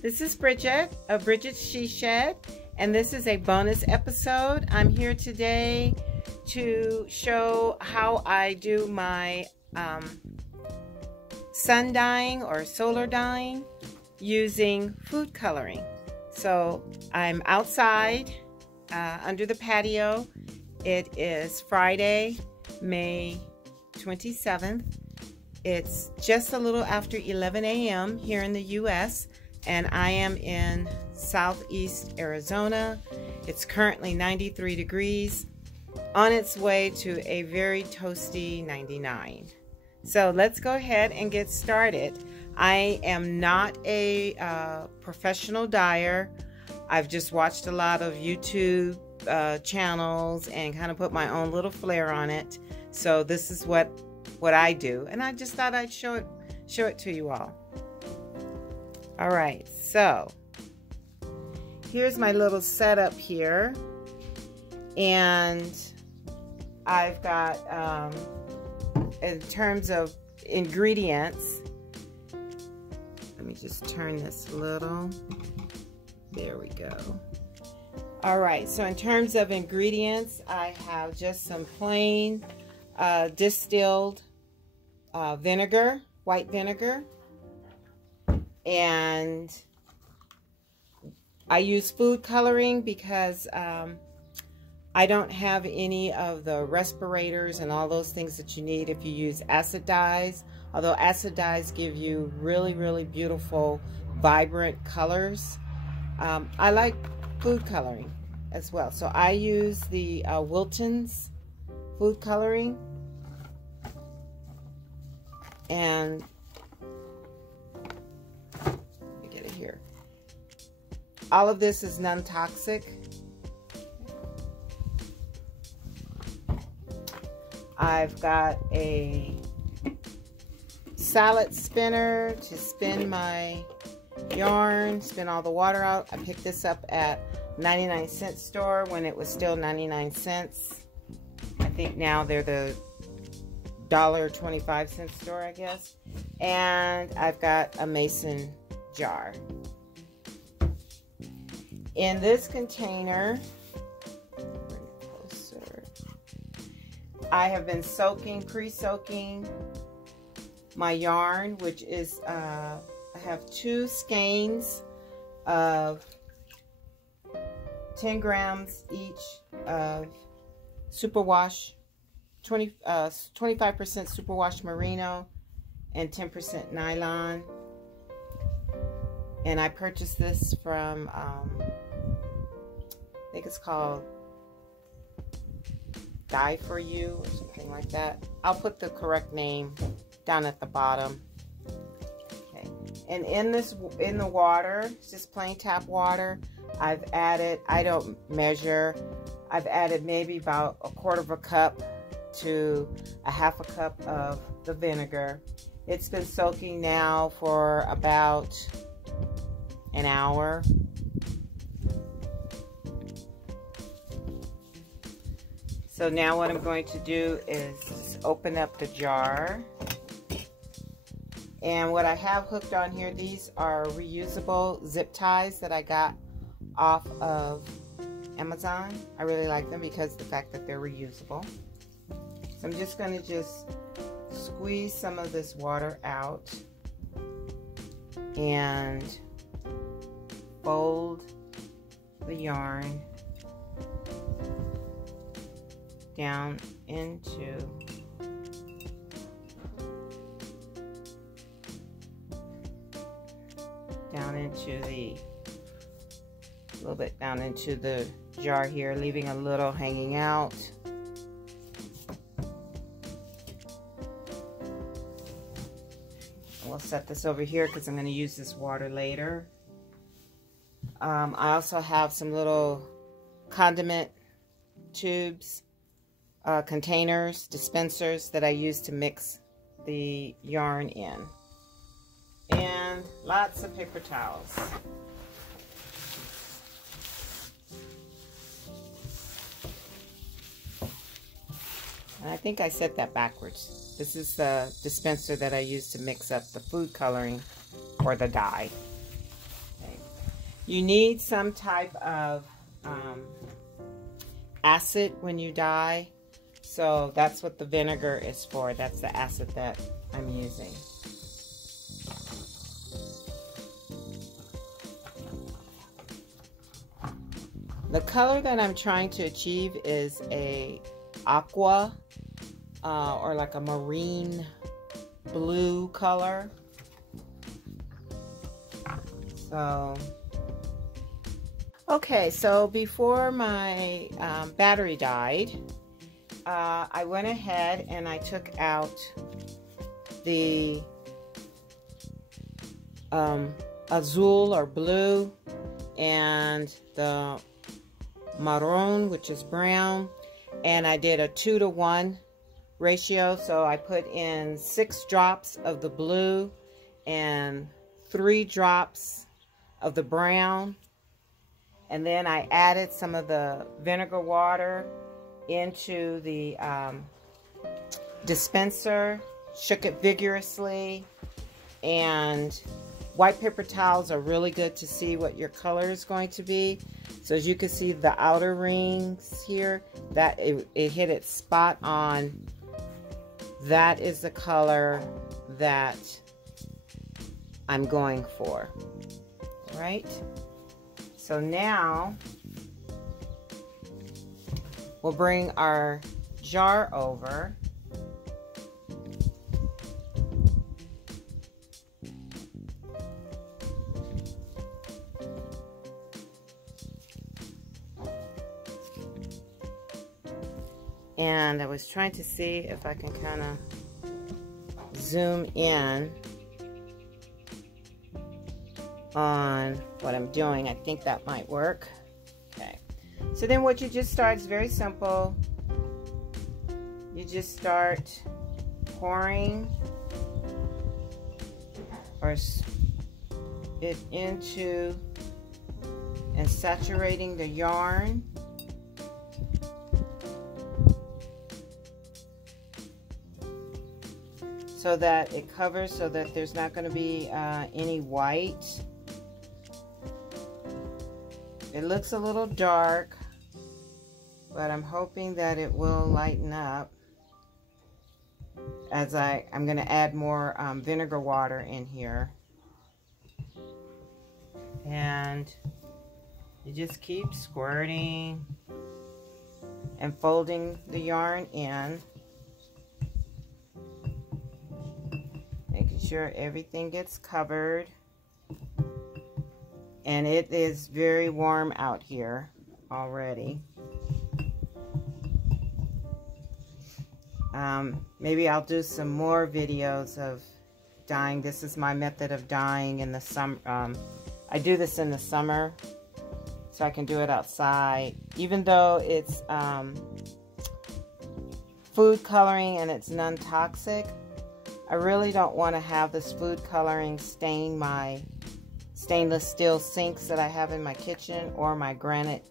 This is Bridget of Bridget's She Shed, and this is a bonus episode. I'm here today to show how I do my sun dyeing or solar dyeing using food coloring. So I'm outside under the patio. It is Friday, May 27th. It's just a little after 11 a.m. here in the U.S. and I am in southeast Arizona. It's currently 93 degrees, on its way to a very toasty 99. So let's go ahead and get started. I am not a professional dyer. I've just watched a lot of YouTube channels and kind of put my own little flair on it. So this is what I do, and I just thought I'd show it to you all. All right, so here's my little setup here, and I've got in terms of ingredients, let me just turn this a little. There we go. All right, so in terms of ingredients, I have just some plain distilled vinegar, white vinegar, and I use food coloring because I don't have any of the respirators and all those things that you need if you use acid dyes, although acid dyes give you really, really beautiful, vibrant colors. I like food coloring as well, so I use the Wilton's food coloring, and let me get it here. All of this is non-toxic. I've got a salad spinner to spin my yarn, spin all the water out. I picked this up at 99-cent store when it was still 99 cents. I think now they're the $1.25 store, I guess. And I've got a mason jar. In this container, bring it closer, I have been pre-soaking my yarn, which is, I have 2 skeins of 10 grams each of superwash, 25% superwash merino and 10% nylon. And I purchased this from, I think it's called Dye For You or something like that. I'll put the correct name down at the bottom. Okay. And in the water, it's just plain tap water, I've added, I don't measure, I've added maybe about a quarter of a cup to a half a cup of the vinegar. It's been soaking now for about an hour. So now what I'm going to do is open up the jar. And what I have hooked on here, these are reusable zip ties that I got off of Amazon. I really like them because of the fact that they're reusable. So I'm just going to squeeze some of this water out and fold the yarn down into a little bit down into the jar here, leaving a little hanging out. We'll set this over here because I'm going to use this water later. I also have some little condiment tubes, containers, dispensers that I use to mix the yarn in. And lots of paper towels. And I think I said that backwards. This is the dispenser that I use to mix up the food coloring or the dye. Okay. You need some type of acid when you dye. So that's what the vinegar is for. That's the acid that I'm using. The color that I'm trying to achieve is a aqua or like a marine blue color. So, okay, so before my battery died, I went ahead and I took out the azul or blue and the maroon, which is brown, and I did a 2-to-1 ratio. So I put in 6 drops of the blue and 3 drops of the brown, and then I added some of the vinegar water into the dispenser, shook it vigorously, and white paper towels are really good to see what your color is going to be. So as you can see the outer rings here, that it hit it spot on. That is the color that I'm going for. All right. So now we'll bring our jar over. And I was trying to see if I can kind of zoom in on what I'm doing. I think that might work. Okay. So then what you just start is very simple. You just start pouring it into and saturating the yarn. So that it covers, so that there's not going to be any white. It looks a little dark, but I'm hoping that it will lighten up as I'm going to add more vinegar water in here. And you just keep squirting and folding the yarn in, making sure everything gets covered. And it is very warm out here already. Maybe I'll do some more videos of dyeing. This is my method of dyeing in the summer. I do this in the summer so I can do it outside. Even though it's food coloring and it's non-toxic, I really don't want to have this food coloring stain my stainless steel sinks that I have in my kitchen or my granite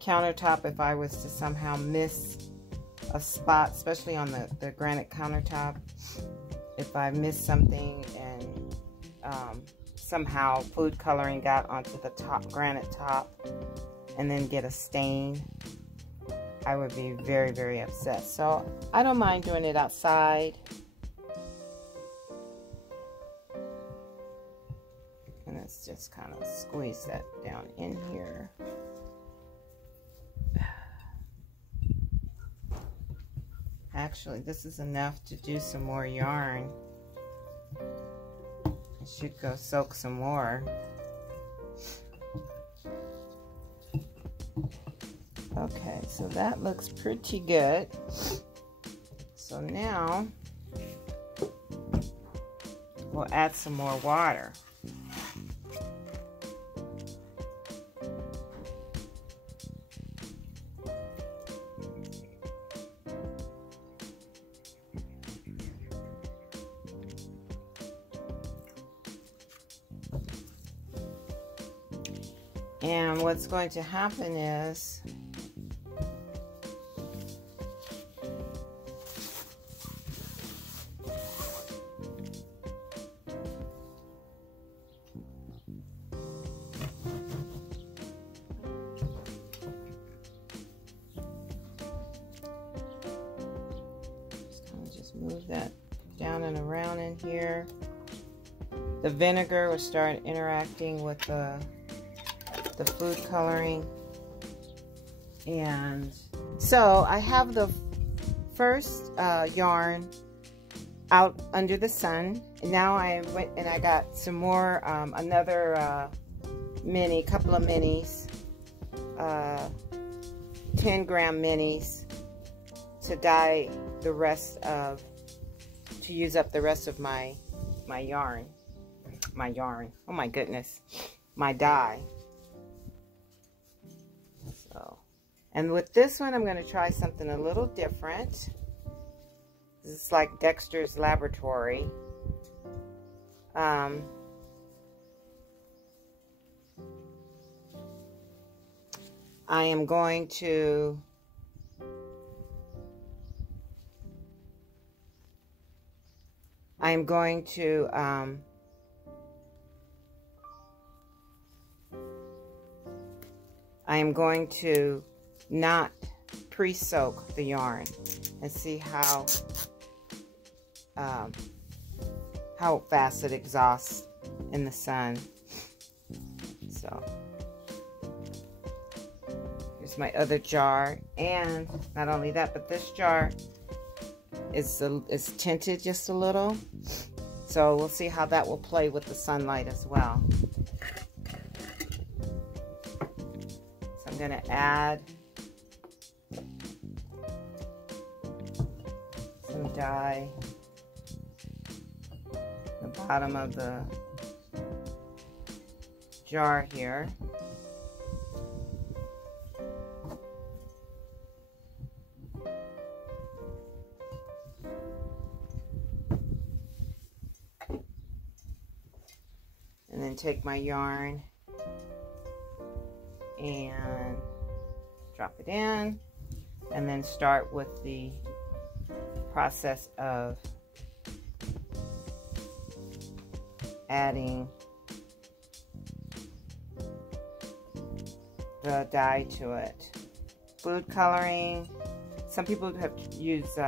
countertop. If I was to somehow miss a spot, especially on the granite countertop, if I missed something and somehow food coloring got onto the top granite top and then get a stain, I would be very, very upset. So I don't mind doing it outside. And let's just kind of squeeze that down in here. Actually, this is enough to do some more yarn. I should go soak some more. Okay, so that looks pretty good. So now we'll add some more water. And what's going to happen is move that down and around in here. The vinegar will start interacting with the food coloring. And so I have the first yarn out under the sun. And now I went and I got some more, another couple of minis, 10-gram minis to dye the rest of, to use up the rest of my yarn. Oh my goodness, my dye. So, and with this one, I'm going to try something a little different. This is like Dexter's Laboratory. I am going to not pre-soak the yarn and see how fast it exhausts in the sun. So here's my other jar, and not only that, but this jar is tinted just a little, so we'll see how that will play with the sunlight as well. So I'm going to add some dye at the bottom of the jar here. And then take my yarn and drop it in, and then start with the process of adding the dye to it. Food coloring. Some people have used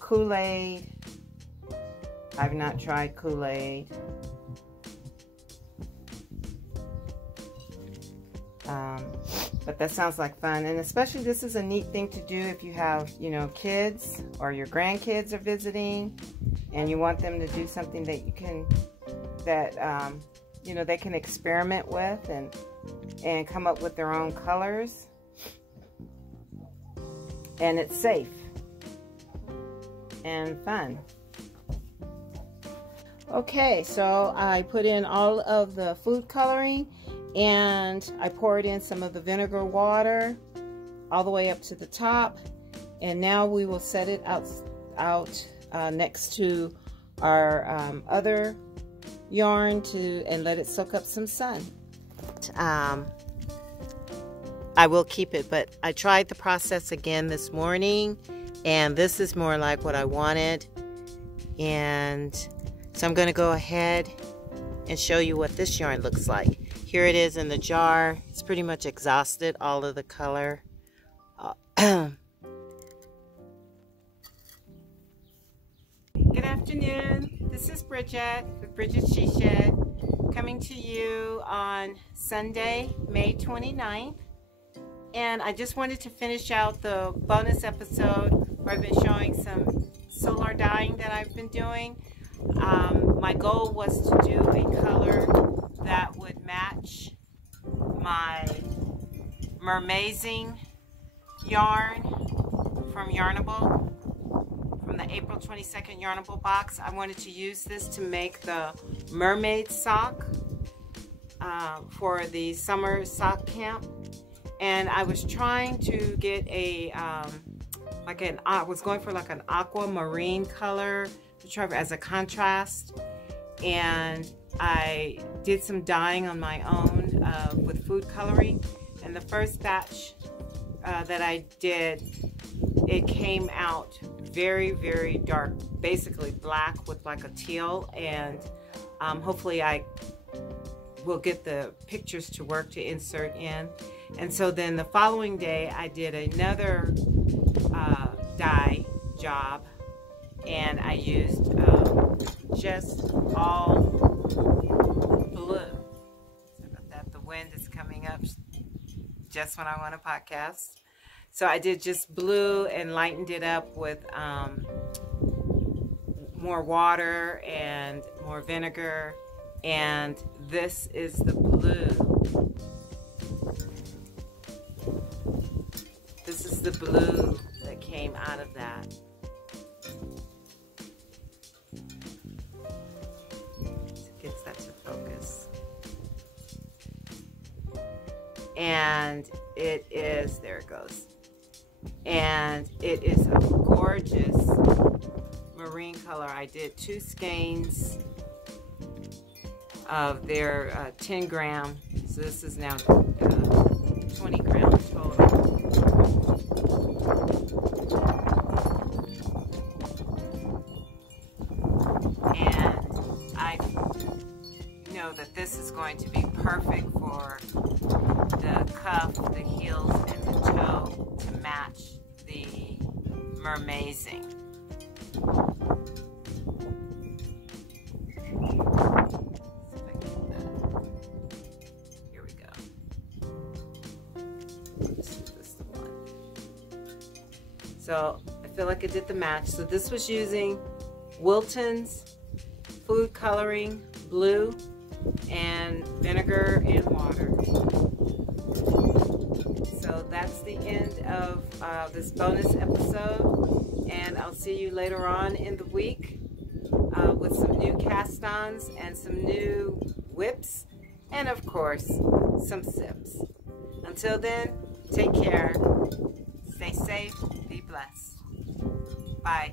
Kool-Aid. I've not tried Kool-Aid. But that sounds like fun, and especially this is a neat thing to do if you have, you know, kids or your grandkids are visiting and you want them to do something that you can, you know, they can experiment with and come up with their own colors, and it's safe and fun. Okay, so I put in all of the food coloring, and I poured in some of the vinegar water all the way up to the top, and now we will set it out next to our other yarn and let it soak up some sun. I will keep it, but I tried the process again this morning, and this is more like what I wanted, and so I'm going to go ahead and show you what this yarn looks like. Here it is in the jar. It's pretty much exhausted all of the color. Good afternoon. This is Brigitte with Brigitte She Shed, coming to you on Sunday, May 29th. And I just wanted to finish out the bonus episode where I've been showing some solar dyeing that I've been doing. My goal was to do a color that would match my Mermazing yarn from Yarnable, from the April 22nd Yarnable box. I wanted to use this to make the mermaid sock for the summer sock camp, and I was trying to get a I was going for like an aquamarine color to try as a contrast, and I did some dyeing on my own with food coloring, and the first batch that I did, it came out very, very dark, basically black with like a teal, and hopefully I will get the pictures to work to insert in. And so then the following day I did another dye job and I used just all blue. Sorry about that. The wind is coming up just when I want a podcast. So I did just blue and lightened it up with more water and more vinegar. And this is the blue. This is the blue that came out of that. Gets that to focus. And it is, there it goes. And it is a gorgeous marine color. I did 2 skeins of their 10 gram. So this is now 20 grams total. And I know that this is going to be perfect for the cuff, the heels, and the toe to match the mermazing. Here we go. This is the one. So I feel like I did the match. So this was using Wilton's food coloring blue and vinegar and water. So that's the end of this bonus episode, and I'll see you later on in the week with some new cast-ons and some new whips, and of course some sips. Until then, take care, stay safe, be blessed. Bye.